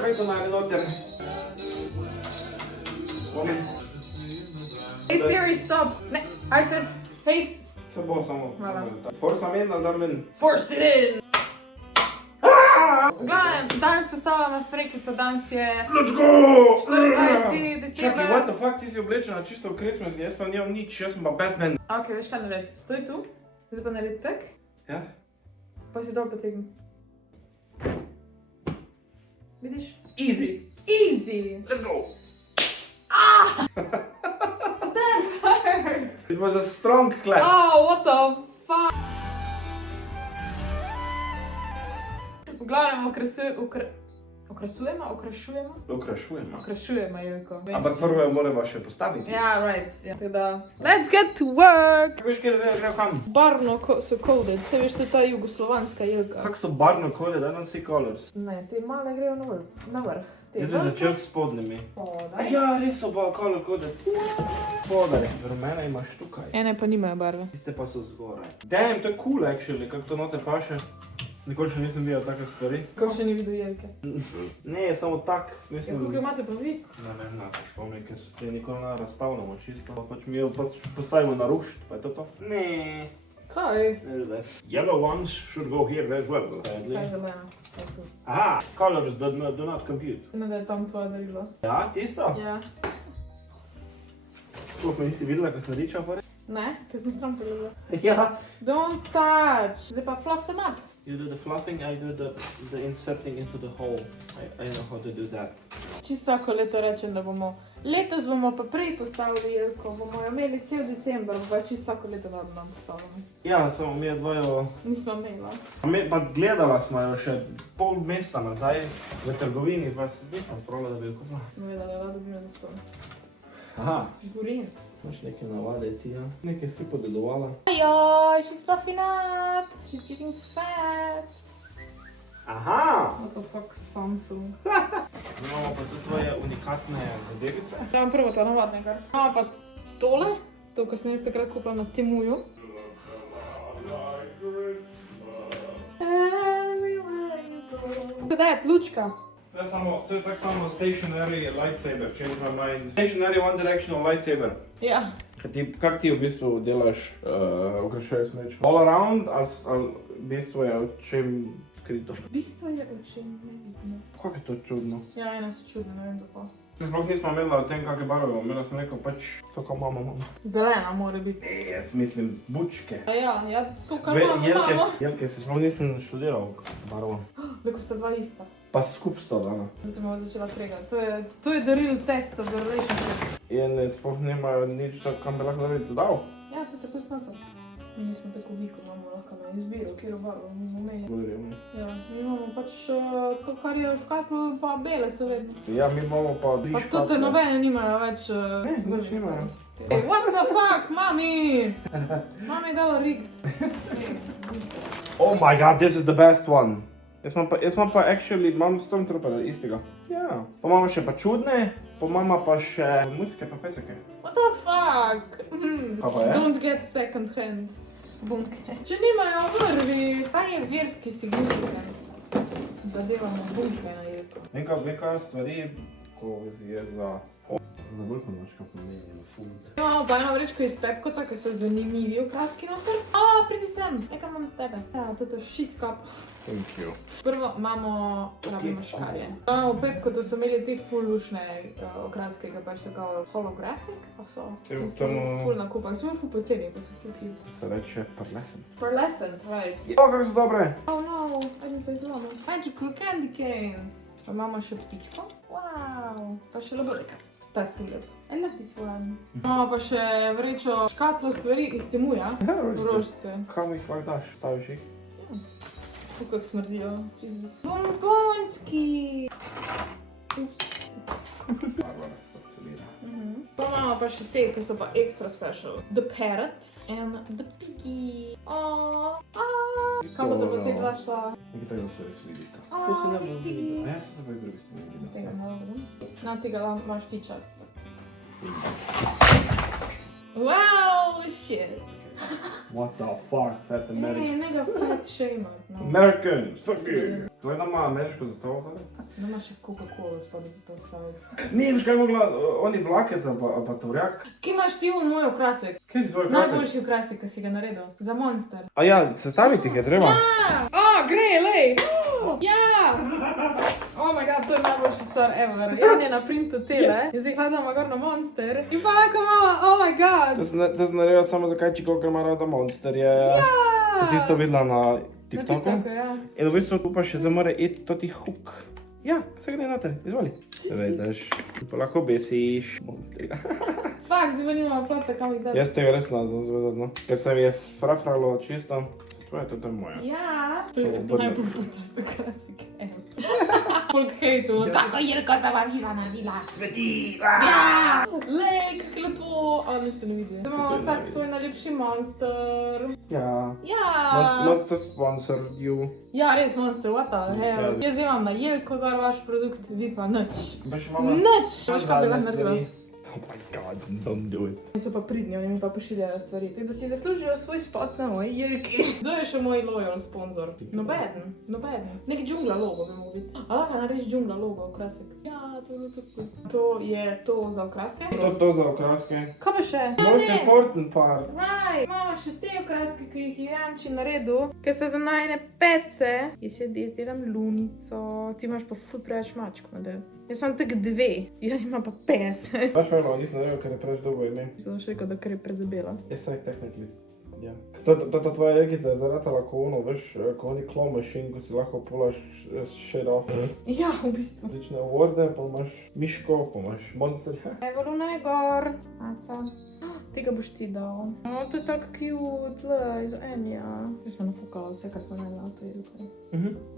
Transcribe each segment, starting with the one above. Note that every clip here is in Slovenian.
kaj to naj noter. Hey Siri, stop! Ne, I said, hey, Se bo samo. Hvala. Forsa men, ali da men? force it in! V glavnem, danes postavljamo smrekico, danes je Let's go! 24. december. Čakaj, what the fuck, ti si oblečena čisto v Christmas, jaz pa nimam nič, jaz sem pa Batman. Ok, veš kaj naredi? Stoj tu, zdaj pa naredi tak, Ja? pa si dol potegni. Vidiš? Easy. Easy! Let's go! That hurt! It was a strong clap. Oh, what the fuck? V glavnem okrašujemo? Okrašujemo, Jelko. Ampak prvo jo moramo še postaviti. Ja, right. Ja. Teda, let's get to work! Veš, kje da grejo kam? Barno so coded, se veš, to je ta jugoslovanska Jelka. Kak so barno kode, da nam see colors? Ne, te male grejo na vrh. Jaz bi začel s spodnjimi. Podaj. Ja, res so pa color kode. Spodaj, rumene imaš tukaj. Ene pa nimajo barve. Tiste pa so zgoraj. Damn, to je cool actually, kako to noter paše. Nikoli še nisem videl take stvari. Kako še ni videl Jelke? Ne, samo tak, Ja, mislim... koliko imate pa vi? Ne se spomnim, ker se nikoli ne razstavljamo čisto. Pač mi jo postavimo na rušt, pa je to to. Ne. Kaj? Yellow ones should go here as well. Kaj zelena? Kaj tu? Aha, colors do not compute. Ne, da je tam tvoja darila. Ja, tisto? Ja. Sploh me nisi videla, ko sem ričal pore? Ne, ker sem stran pogledala. Ja. Don't touch! Zdaj pa fluff them up. You do the fluffing, I do the inserting into the hole. I know how to do that. Čisto vsako leto rečem, da letos bomo pa prej postavili Jelko, bomo jo imeli cel december, pa čisto vsako leto nam postavljamo. Ja, samo mi je dvojo... Nismo imela. Pa gledala smo jo še pol meseca nazaj v trgovini, pa nismo spravila, da bi jo kupila. Smo vedela, da dobimo za stol. Aha. Gurinc. Imaš neke navade ti, ja? Nekaj si podedovala. Ajoj, she's fluffing up! She's getting fat! Aha! What the fuck, Samsung? Imamo pa tudi tvoje unikatne zadevice. Imam prvo ta navadne kar. Imamo pa tole, to, kar sem jaz takrat kupila na Temuju. Kdaj je pljučka? To je tak samo stationary lightsaber, change my mind. Stationary one directional lightsaber. Ja. Kak ti v bistvu delaš okrašajo smeč? All around ali v bistvu je očem krito? Bistvo je očem nevidno. Kako je to čudno? Ja, ene so čudne, ne vem zakaj. Sploh nismo imeli o tem, kakve barve bomo imeli, smo rekel pač to, kar imamo. Zelena mora biti. Jaz mislim bučke. Ja, to kar imamo. Jelke, se sploh nisem študiral barvo. Leko sta dva ista. Pa skup sta dana. Zdaj sem jo začela pregati. To je the real test of the relationship. In sploh nimajo nič tako, kam bi lahko narediti dal. Ja, to je tako snato. Mi nismo tako viko, imamo lahko na izbiro, kjero barvo bomo imeli. Govorimo. Ja, mi imamo pač to, kar je v škatlu, pa bele so vedno. Ja, mi imamo pa dvi Pa škatle. tudi nobene nimajo več... Ne, nič nimajo. Hey, what the fuck, mami? Mami je dala rigged. Oh my god, this is the best one. Jaz imam pa actually, imam Stormtroopera istega. Ja. Pa imamo še pa čudne, pa imamo pa še mucke pa peseke. What the fuck? Pa pa je? Don't get second hand bunke. Če nimajo vrvi, kaj je verski significance? Zadevamo bunke na Jelko. Neka stvari, ko je za... Za bolj konočka pomenjeno fund. Imamo pa eno vrečko iz Pepkota, ki so zanimivi okraski noter. Pridi sem, nekaj imam od tebe. Ja, to je shit cup. Thank you. Prvo rabimo škarje. V Pepkotu so imeli te ful lušne okraske, ki pač so kao holographic, pa so ful nakupa. So ful poceni, pa so ful cute. Se reče pearlescent. Pearlescent, right. Kako so dobre! Oh no, ajmo se izlomil. Magical candy canes. Pa imamo še ptičko. Wow, pa še laborika. Ta je ful lep. I love this one. Imamo pa še vrečo škatlo stvari iz Temuja. Rožice. Kam jih lahko daš? Staviš jih? Kako smrdijo. Jesus. Bombončki. Ups. Barbara spacelira. Pa imamo pa še te, ki so pa extra special. The parrot and the piggy. Kaj bo da bo te dva šla? Nekaj tega se res vidita. Piggy. Ja, se pa iz druge strani vidita. Tega malo vidim. Na tega imaš ti čast. Wow, shit. What the fuck, fat Ne, ne ga fat shamer. No. Americans, fuck you. Tvoj da ima ameriško zastavo zdaj? Nema še Coca-Cola spodaj za to staviti. Nije, veš kaj mogla, oni vlakec pa tovrjak. Kje imaš ti v moj okrasek? Kaj ti tvoj krasek? Najboljši okrasek, ki si ga naredil. Za Monster. A ja, sestaviti jih je treba. Ja! O, gre, lej! Ja! Oh my god, to je najboljša stvar ever. Jan je na printu tele, jaz jih hladam gor na Monster. In pa lahko mama, oh my god! To sem naredil samo za Kajčiko, ker ima rada Monster, je... Ja! Ti si to videla na Na TikToku? TikToku, ja. In v bistvu tu pa še zamore iti to ti huk. Ja, se gre na te, izvoli. Sevediš, pa lahko besiš Monsterja. Fak, zdaj nima placa kam jih dati. Jaz tega res ne znam zvezati, no. Ker sem jaz frafralo čisto. To je moja. Ja! To je To najbolj putast okrasek ever. Folk hejtu. Kako Jelko sta vam bila naredila? Sveti! Ja! Lej, kak lepo! A, nič se ne vidi. Zdaj imamo vsak svoj najlepši Monster. Ja. Ja! Not so sponsored you. Ja, res Monster, what the hell? Ja. Jaz zdaj imam na Jelko gor vaš produkt, vi pa nič. Baš mama... Nič! Veš, kaj bi vam naredila? Oh my god, don't do it. Oni so pa pridni, oni mi pa pošiljajo stvari. Tako da si zaslužijo svoj spot na moji Jelki. Kdo je še moj loyal sponsor? Nobeden, nobeden. Nek džungla logo bi mogel biti. A lahko narediš džungla logo, okrasek. Ja, to je tako. To je to za okraske? To za okraske. Kaj pa še? Most important part. Raj, imamo še te okraske, ki jih je Janči naredil, ker so za najne pece. Jaz delam lunico, ti imaš pa ful preveč mačk, model. Jaz imam tak 2, Jan ima pa 50. Baš malo nisem naredil, ker je preveč dolgo ime. Sem še rekel, da ker je predebela. Yes, I technically. Ja. To tvoja jelkica je zaratala ko ono, veš, ko oni claw machine, ko si lahko pulaš shit off. Ja, v bistvu. Različne aworde, pa imaš miško, pa imaš monster. Evo, Luna je gor. Ata. Tega boš ti dal. O, to je tako cute, lej, za Enja. Jaz smo nafukala vse, kar so naredila, to je tukaj.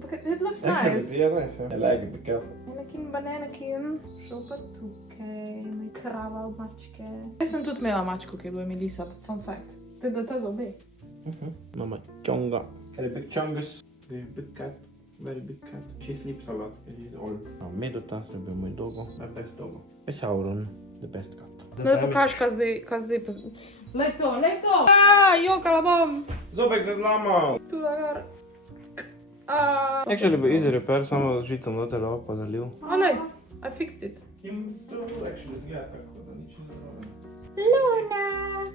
But it looks nice. Yeah, nice, yeah. I like it, be careful. Anakin, bananakin. Šel pa tukaj, moj krava od mačke. Jaz sem tudi imela mačko, ki je bila Melisa. Fun fact. To je ta za obe. Mama Chonga. Had a big chungus. Very big cat. Very big cat. She sleeps a lot. She's old. Medota, so je bil moj dogo. My best dogo. Sauron, the best cat. No, pokaž, kaj zdaj pa... Lej to, lej to! Jokala bom! Zobek se zlamal! Tu lagar. Actually be easy repair, samo z žicom noter pa zalil. Lej, I fixed it. In so actually zgleda tako, da nič ne zraven. Luna!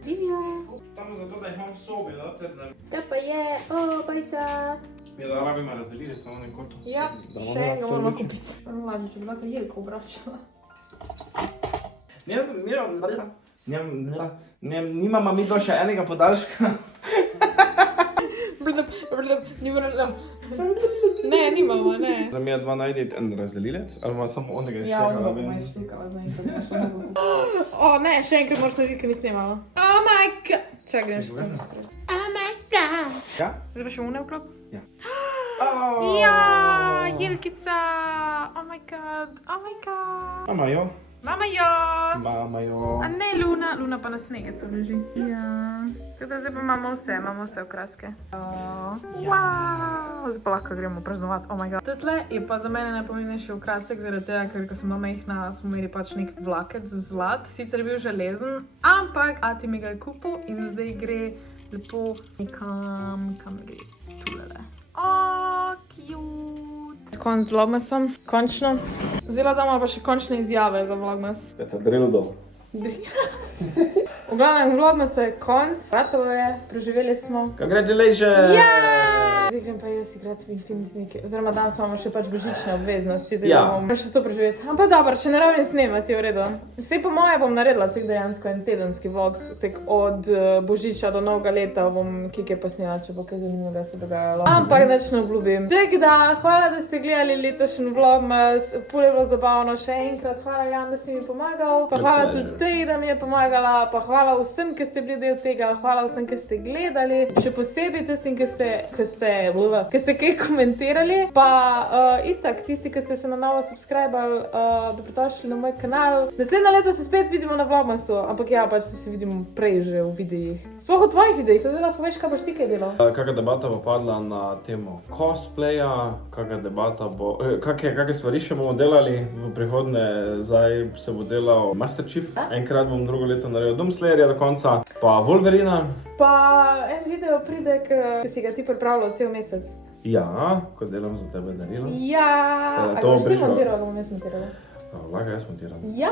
Zizio! Samo zato, da jih imam v sobi, noter, da... Kaj pa je? O, bajsa! Ja, da rabimo razdelili samo nekoliko. Ja, še enega moramo kupiti. Lažje, če bi lahko Jelko obračala. Nimamo mi do še enega podaljška. Ne, nimamo, ne. Za mi je dva najti en razdelilec, ali ima samo onega še Ja, enega. onega bomo izšlikala za enkrat. O, ne, še enkrat moraš narediti, ker nisi snimala. Oh my god! Čakaj, grem še tam naprej. Oh my god! Ja? Zdaj pa še une vklop? Ja. Ja, Jelkica! Oh my god, oh my god! Mama jo. Mama jo! Mama jo. A ne Luna, Luna pa na snegecu leži. Ja. Tako da zdaj pa imamo vse okraske. Wow! Zdaj pa lahko gremo praznovati, oh my god. Tutle je pa za mene najpomembnejši okrasek, zaradi tega, ker ko sem bila majhna, smo imeli pač nek vlakec zlat, sicer je bil železen, ampak ati mi ga je kupil in zdaj gre lepo nekam, kam gre tulele. O, cute! Konc z vlogmasom, končno. Zdaj damo pa še končne izjave za vlogmas. That's a dildo. V glavnem, vlogmas je konc. Vratovo je, preživeli smo. Congratulations! Ja! Zdaj grem pa jaz igrati v Infinity. Oziroma danes imamo še pač božične obveznosti, tako da bom še to preživeti. Ampak dobro, če ne rabim snemati, je v redu. Vse po moje bom naredila tek dejansko en tedenski vlog. Tek od božiča do novega leta bom kike posnela, če bo kaj zanimljega se dogajalo. Ampak nič ne obljubim. Tako da, hvala, da ste gledali letošnji vlogmas. Ful je bilo zabavno še enkrat. Hvala Jan, da si mi pomagal. Pa hvala tudi tej, da mi je pomagala. Pa hvala vsem, ki ste bili del tega. Hvala vsem, ki ste gledali. Še posebej tistim, ki ste kaj komentirali. Pa itak, tisti, ki ste se na novo subscribali, dobrodošli na moj kanal. Naslednje leto se spet vidimo na vlogmasu, ampak ja, pač se vidimo prej že v videih. Sploh v tvojih videih, to zdaj da poveš, kaj boš ti kaj delal. Kakšna debata bo padla na temo cosplaya, kakšna debata bo, kakšne stvari še bomo delali v prihodnje, zdaj se bo delal Master Chief, enkrat bom drugo leto naredil Doom Slayerja do konca, pa Wolverina. Pa en video pride, ki si ga ti pripravljal cel mesec. Ja, ko delam za tebe darilo. Ja, a To boš ti prišlo. montiral, ali bom jaz montirala? Lahko jaz montiram. Ja!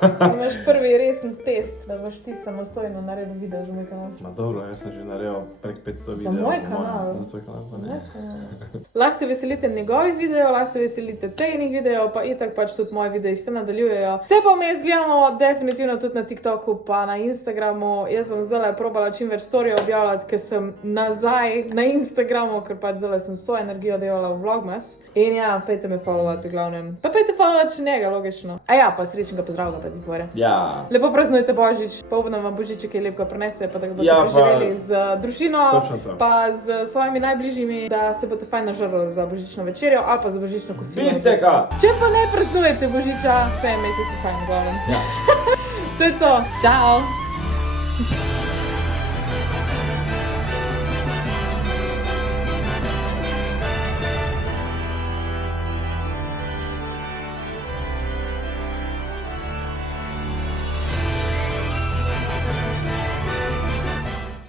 Imaš prvi resen test, da boš ti samostojno naredil video za moj kanal. Ma dobro, jaz sem že naredil prek 500 Za videov. moj po mojem. kanal? Za tvoj kanal pa ne. Lahko se veselite njegovih videov, lahko se veselite tejnih videov, pa itak pač tudi moji videi se nadaljujejo. Se pa vmes gledamo definitivno tudi na TikToku, pa na Instagramu. Jaz bom zdaj probala čim več storjev objavljati, ker sem nazaj na Instagramu, ker pač zdaj sem svojo energijo delala v Vlogmas. In ja, pejte me followati v glavnem. Pa pejte followati še njega, logično. A ja, pa srečnega pozdravka pa ti povore. Ja, Lepo praznujte Božič, pa upam, da vam Božiček kaj lepega prinese, pa da ga boste Ja, pa- preživeli z družino, Točno to. pa z svojimi najbližjimi, da se boste fajn nažrli za božično večerjo ali pa za božično kosilo. bifteka! Če pa ne praznujete Božiča, vse imejte se fajn, glavno. Ja. To je to. Čau!